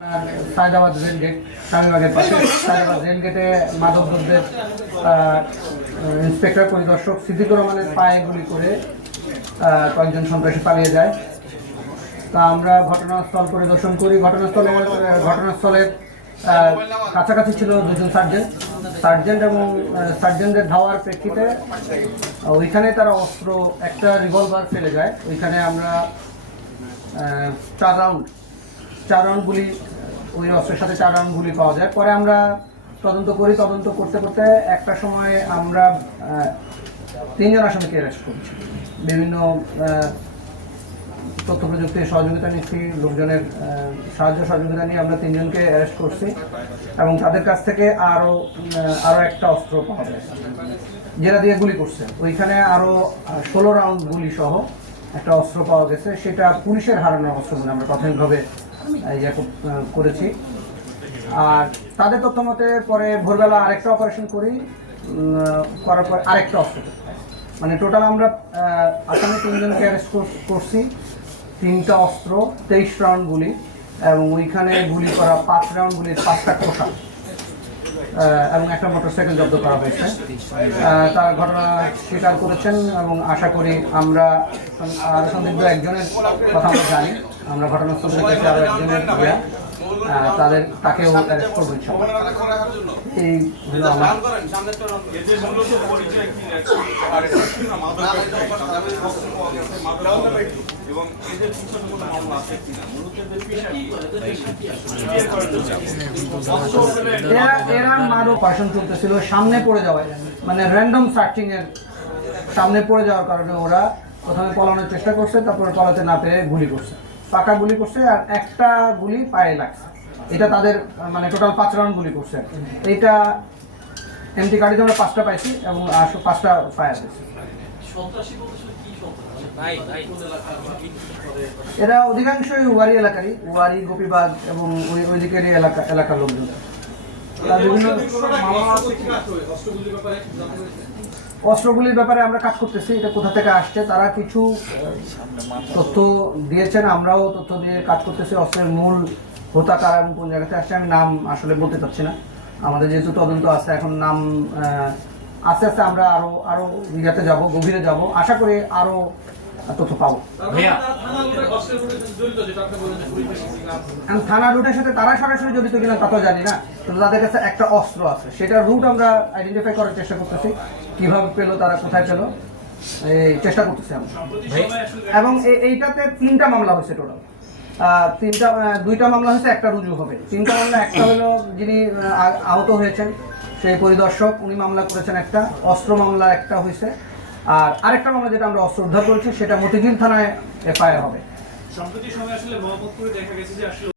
Sayedabad rail gate স্বামীবাগের পাশে Sayedabad রেলগেটে মাদকদ্রব্যের inspector পরিদর্শক সিদ্দিকুর রহমানের পায়ে গুলি করে কয়েকজন সন্ত্রাসী পালিয়ে যায়। তা আমরা ঘটনাস্থল পরিদর্শন করি। ঘটনাস্থলের কাছাকাছি ছিল দুজন সার্জেন্ট এবং সার্জেন্টদের ধাওয়ার প্রেক্ষিতে ওইখানে তারা অস্ত্র একটা রিভলভার ফেলে যায়। ওইখানে আমরা 4 রাউন্ড গুলি, ওই অস্ত্রের সাথে 4 রাউন্ড গুলি পাওয়া যায়। পরে আমরা তদন্ত করতে করতে একটা সময় আমরা 3 জন আসামিকে অ্যারেস্ট করছি। বিভিন্ন তথ্য প্রযুক্তির সহযোগিতা নিচ্ছি, লোকজনের সাহায্য সহযোগিতা নিয়ে আমরা 3 জনকে অ্যারেস্ট করছি এবং তাদের কাছ থেকে আরও একটা অস্ত্র পাওয়া যায় যেটা দিয়ে গুলি করছে। ওইখানে আরও 16 রাউন্ড গুলি সহ একটা অস্ত্র পাওয়া গেছে। সেটা পুলিশের হারানোর অস্ত্র বলে আমরা প্রাথমিকভাবে করেছি। আর তাদের তথ্য মতে পরে ভোরবেলা আরেকটা অপারেশন করার পর আরেকটা অস্ত্র, মানে টোটাল আমরা আসামে 3 জনকে অ্যারেস্ট করছি, 3টা অস্ত্র, 23 রাউন্ড গুলি এবং ওইখানে গুলি করা 5 রাউন্ড গুলির 5টা কোষা এবং একটা মোটরসাইকেল জব্দ করা হয়েছে। তার ঘটনা স্বীকার করেছেন এবং আশা করি আমরা আরও সন্দিগ্ধ একজনের কথা আমরা জানি। আমরা ঘটনাস্থল থেকে আরও একজনের তাকেও অ্যারেস্ট করবো। এই হলো আমার এরা মারও অপারেশন চলতেছিল, সামনে পড়ে যাওয়ায় মানে র্যান্ডম সার্চিং এর সামনে পড়ে যাওয়ার কারণে ওরা প্রথমে পলানোর চেষ্টা করছে, তারপরে পলাতে না পেরে গুলি করছে, পাকা গুলি করছে আর একটা গুলি পায়ে লাগছে। এটা তাদের মানে টোটাল 5 রাউন্ড গুলি করছে। এইটা এমটি গাড়িতে আমরা 5টা পাইছি এবং 5টা ফায়ার হয়েছে। এরা অধিকাংশই ওয়ারি এলাকারই, ওয়ারি, গোপীবাগ এবং ওই দিকেরই এলাকার লোকজন। বিভিন্ন অস্ত্রগুলির ব্যাপারে আমরা কাজ করতেছি, এটা কোথা থেকে আসছে তারা কিছু তথ্য দিয়েছেন, আমরাও তথ্য দিয়ে কাজ করতেছি। অস্ত্রের মূল হোতা কারা এবং কোন জায়গাতে আসছে আমি নাম আসলে বলতে চাচ্ছি না, আমাদের যেহেতু তদন্ত আছে এখন। নাম আস্তে আস্তে আমরা আরো ইয়াতে যাব, গভীরে যাব, আশা করি আরো তথ্য পাবো। থানা রুটের সাথে তারা সরাসরি জড়িত কিনা তা তো জানি না, কিন্তু তাদের কাছে একটা অস্ত্র আছে, সেটা রুট আমরা আইডেন্টিফাই করার চেষ্টা করতেছি। কিভাবে পেলো, তারা কোথায় পেলো, এই চেষ্টা করতেছি আমরা। এবং এইটাতে 3টা মামলা হয়েছে টোটাল। 2টা মামলা হয়েছে, একটা রুজু হবে। 3টা মামলা, একটা হলো যিনি আহত হয়েছেন সেই পরিদর্শক, উনি মামলা করেছেন একটা, অস্ত্র মামলা একটা হয়েছে, আর আরেকটা মামলা যেটা আমরা অস্ত্র উদ্ধার করেছি সেটা মতিঝিল থানায় এফআইআর হবে। সম্প্রতি সময় আসলে মোহাম্মদপুরে দেখা গেছে যে আসলে